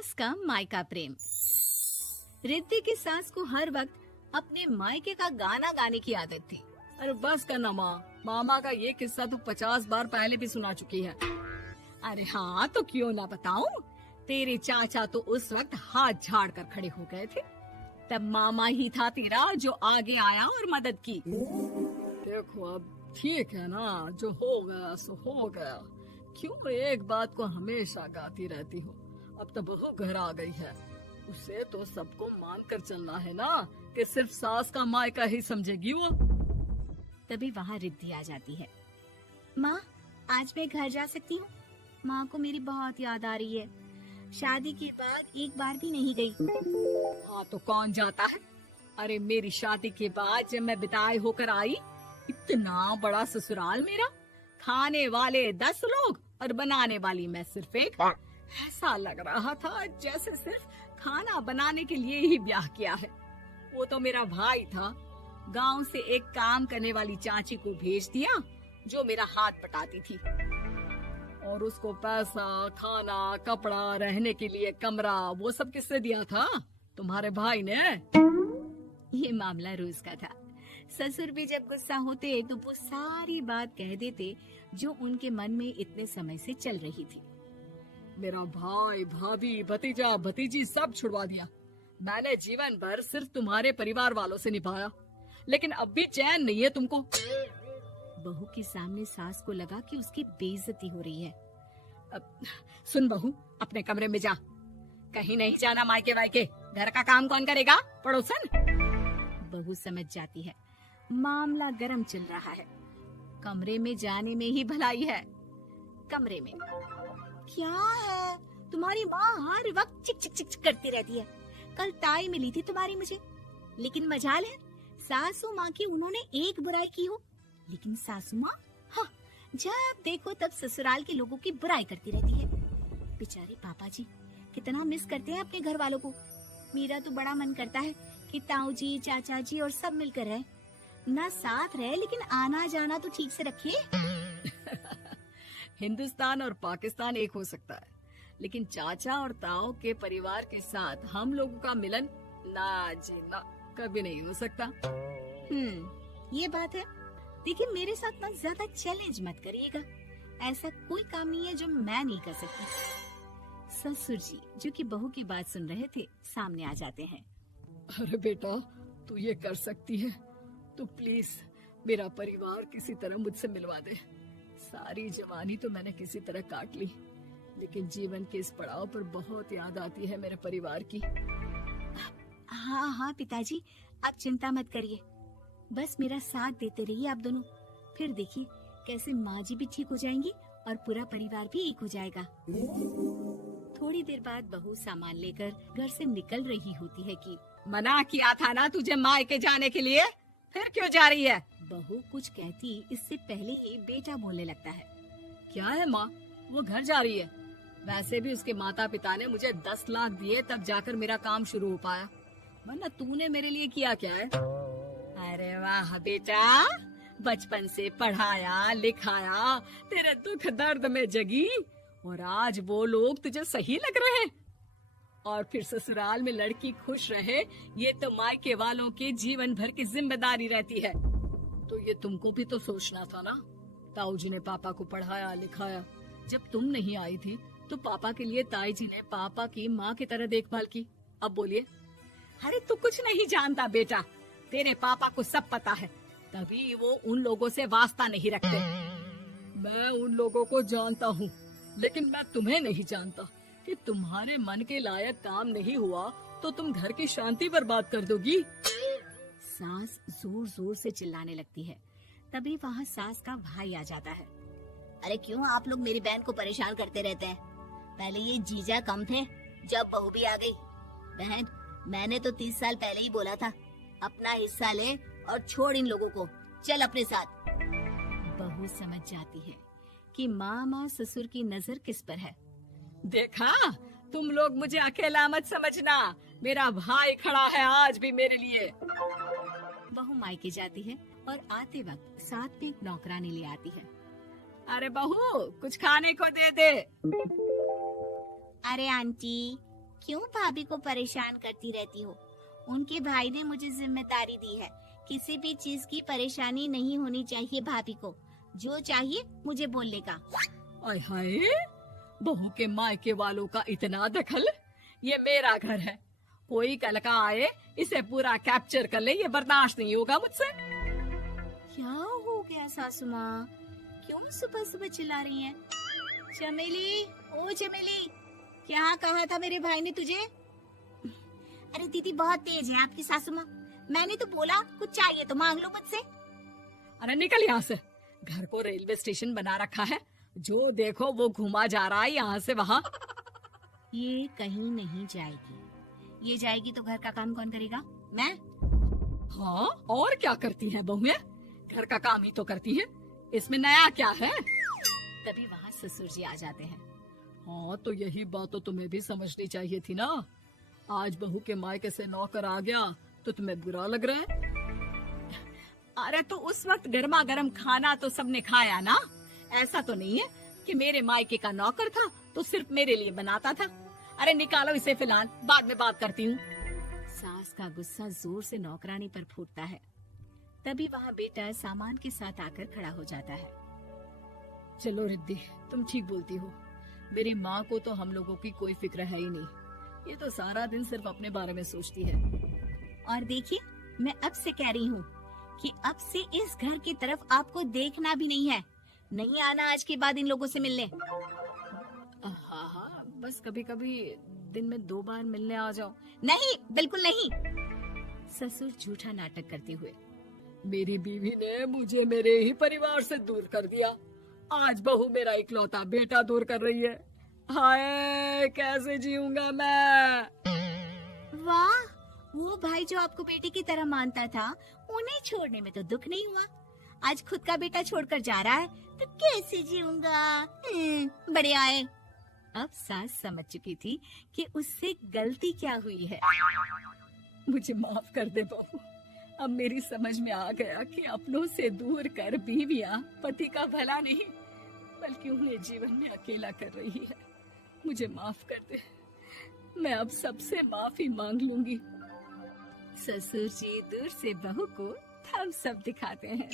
सास का मायका प्रेम। रिद्धि की सास को हर वक्त अपने मायके का गाना गाने की आदत थी। अरे बस करना माँ, मामा का ये किस्सा तो 50 बार पहले भी सुना चुकी है। अरे हाँ, तो क्यों ना बताऊं। तेरे चाचा तो उस वक्त हाथ झाड़ कर खड़े हो गए थे। तब मामा ही था तेरा जो आगे आया और मदद की। देखो अब ठीक है ना, जो हो गया सो हो गया। क्यों एक बात को हमेशा गाती रहती हो। अब तो बहू घर आ गई है, उसे तो सबको मान कर चलना है ना, कि सिर्फ सास का मायका ही समझेगी वो। तभी वहाँ रिद्धि आ जाती है। माँ, आज मैं घर जा सकती हूँ? माँ को मेरी बहुत याद आ रही है। शादी के बाद एक बार भी नहीं गई। हाँ तो कौन जाता है। अरे मेरी शादी के बाद जब मैं विदाई होकर आई, इतना बड़ा ससुराल मेरा, खाने वाले 10 लोग और बनाने वाली मैं सिर्फ एक। ऐसा लग रहा था जैसे सिर्फ खाना बनाने के लिए ही ब्याह किया है। वो तो मेरा भाई था, गांव से एक काम करने वाली चाची को भेज दिया जो मेरा हाथ पटाती थी, और उसको पैसा, खाना, कपड़ा, रहने के लिए कमरा, वो सब किसने दिया था? तुम्हारे भाई ने। ये मामला रोज का था। ससुर भी जब गुस्सा होते तो वो सारी बात कह देते जो उनके मन में इतने समय से चल रही थी। मेरा भाई, भाभी, भतीजा, भतीजी सब छुड़वा दिया। मैंने जीवन भर सिर्फ तुम्हारे परिवार वालों से निभाया, लेकिन अब भी चैन नहीं है तुमको। बहू के सामने सास को लगा कि उसकी बेइज्जती हो रही है। अब सुन बहू, अपने कमरे में जा, कहीं नहीं जाना मायके वायके। घर का काम कौन करेगा? पड़ोसन। बहू समझ जाती है मामला गर्म चल रहा है। कमरे में जाने में ही भलाई है। कमरे में क्या है? तुम्हारी माँ हर वक्त चिक चिक चिक चिक करती रहती है। कल ताई मिली थी तुम्हारी मुझे, लेकिन मजाल है सासू माँ की उन्होंने एक बुराई की हो, लेकिन सासू माँ हाँ, जब देखो तब ससुराल के लोगों की बुराई करती रहती है। बेचारे पापा जी कितना मिस करते हैं अपने घर वालों को। मेरा तो बड़ा मन करता है कि ताऊ जी, चाचा जी और सब मिलकर रहे, ना साथ रहे लेकिन आना जाना तो ठीक से रखिए। हिंदुस्तान और पाकिस्तान एक हो सकता है, लेकिन चाचा और ताऊ के परिवार के साथ हम लोगों का मिलन ना जी ना, कभी नहीं हो सकता। ये बात है। देखिए मेरे साथ ना ज्यादा चैलेंज मत करिएगा। ऐसा कोई काम नहीं है जो मैं नहीं कर सकती। ससुर जी जो कि बहू की बात सुन रहे थे सामने आ जाते हैं। अरे बेटा, तू ये कर सकती है तो प्लीज मेरा परिवार किसी तरह मुझसे मिलवा दे। सारी जवानी तो मैंने किसी तरह काट ली, लेकिन जीवन के इस पड़ाव पर बहुत याद आती है मेरे परिवार की। हाँ हाँ पिताजी, आप चिंता मत करिए, बस मेरा साथ देते रहिए आप दोनों। फिर देखिए कैसे माँ जी भी ठीक हो जाएंगी और पूरा परिवार भी एक हो जाएगा। थोड़ी देर बाद बहू सामान लेकर घर से निकल रही होती है कि मना किया था ना तुझे मायके जाने के लिए, फिर क्यों जा रही है? बहू कुछ कहती इससे पहले ही बेटा बोलने लगता है। क्या है माँ, वो घर जा रही है। वैसे भी उसके माता पिता ने मुझे 10 लाख दिए तब जाकर मेरा काम शुरू हो पाया, वरना तूने मेरे लिए किया क्या है? अरे वाह बेटा, बचपन से पढ़ाया लिखाया, तेरे दुख दर्द में जगी, और आज वो लोग तुझे सही लग रहे हैं। और फिर ससुराल में लड़की खुश रहे, ये तो मायके वालों की जीवन भर की जिम्मेदारी रहती है। तो ये तुमको भी तो सोचना था ना। ताऊ जी ने पापा को पढ़ाया लिखाया, जब तुम नहीं आई थी तो पापा के लिए ताई जी ने पापा की माँ की तरह देखभाल की। अब बोलिए। अरे तू कुछ नहीं जानता बेटा, तेरे पापा को सब पता है, तभी वो उन लोगों से वास्ता नहीं रखते। मैं उन लोगों को जानता हूँ, लेकिन मैं तुम्हें नहीं जानता कि तुम्हारे मन के लायक काम नहीं हुआ तो तुम घर की शांति बर्बाद कर दोगी। सास जोर जोर से चिल्लाने लगती है। तभी वहाँ सास का भाई आ जाता है। अरे क्यों आप लोग मेरी बहन को परेशान करते रहते हैं? पहले ये जीजा कम थे, जब बहू भी आ गई। बहन, मैंने तो 30 साल पहले ही बोला था, अपना हिस्सा ले और छोड़ इन लोगों को, चल अपने साथ। बहू समझ जाती है कि मामा ससुर की नजर किस पर है। देखा, तुम लोग मुझे अकेला मत समझना, मेरा भाई खड़ा है आज भी मेरे लिए। बहू मायके जाती है और आते वक्त साथ में एक नौकरानी ले आती है। अरे बहू, कुछ खाने को दे दे। अरे आंटी, क्यों भाभी को परेशान करती रहती हो? उनके भाई ने मुझे जिम्मेदारी दी है। किसी भी चीज की परेशानी नहीं होनी चाहिए भाभी को। जो चाहिए मुझे बोलने का। आय हाय, बहू के मायके वालों का इतना दखल। ये मेरा घर है, कोई कल का आए इसे पूरा कैप्चर कर ले, ये बर्दाश्त नहीं होगा मुझसे। क्या हो गया सासू माँ? क्यों सुबह सुबह चिल्ला रही हैं? चमेली, ओ चमेली, क्या कहा था मेरे भाई ने तुझे? अरे दीदी बहुत तेज है आपकी सासू माँ। मैंने तो बोला कुछ चाहिए तो मांग लो मुझसे। अरे निकल यहाँ से, घर को रेलवे स्टेशन बना रखा है, जो देखो वो घुमा जा रहा है यहाँ से वहाँ। ये कहीं नहीं जाएगी। ये जाएगी तो घर का काम कौन करेगा? मैं। हाँ, और क्या करती है बहुएं? घर का काम ही तो करती है, इसमें नया क्या है? तभी वहाँ ससुर जी आ जाते हैं। हाँ, तो यही बात तो तुम्हें भी समझनी चाहिए थी ना। आज बहू के मायके से नौकर आ गया तो तुम्हें बुरा लग रहा है? अरे तो उस वक्त गर्मा गर्म खाना तो सबने खाया ना। ऐसा तो नहीं है कि मेरे मायके का नौकर था तो सिर्फ मेरे लिए बनाता था। अरे निकालो इसे फिलहाल, बाद में बात करती हूँ। सास का गुस्सा जोर से नौकरानी पर फूटता है। तभी वहाँ बेटा सामान के साथ आकर खड़ा हो जाता है। चलो रिद्धि, तुम ठीक बोलती हो। मेरी माँ को तो हम लोगों की कोई फिक्र है ही नहीं, ये तो सारा दिन सिर्फ अपने बारे में सोचती है। और देखिए, मैं अब से कह रही हूँ कि अब से इस घर की तरफ आपको देखना भी नहीं है। नहीं आना आज के बाद इन लोगों से मिलने। हाँ हाँ, बस कभी कभी दिन में 2 बार मिलने आ जाओ। नहीं, बिल्कुल नहीं। ससुर झूठा नाटक करते हुए। मेरी बीवी ने मुझे मेरे ही परिवार से दूर कर दिया, आज बहू मेरा इकलौता बेटा दूर कर रही है। हाय, कैसे जीऊंगा मैं? वाह, वो भाई जो आपको बेटे की तरह मानता था, उन्हें छोड़ने में तो दुख नहीं हुआ। आज खुद का बेटा छोड़कर जा रहा है तो कैसे जीऊंगा? बड़े आए। अब सास समझ चुकी थी कि उससे गलती क्या हुई है। मुझे माफ कर दे बहू, अब मेरी समझ में आ गया कि अपनों से दूर कर बीवियां पति का भला नहीं बल्कि उन्हें जीवन में अकेला कर रही है। मुझे माफ कर दे, मैं अब सबसे माफी मांग लूंगी। ससुर जी दूर से बहू को थम्स अप दिखाते हैं।